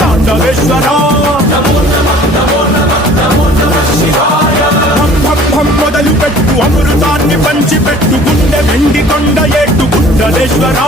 తాండవేశ్వర మొదలు పెట్టు అమృతాన్ని పంచిపెట్టు గుండె వెండి కొండ ఏట్టు గుడ్డలేశ్వర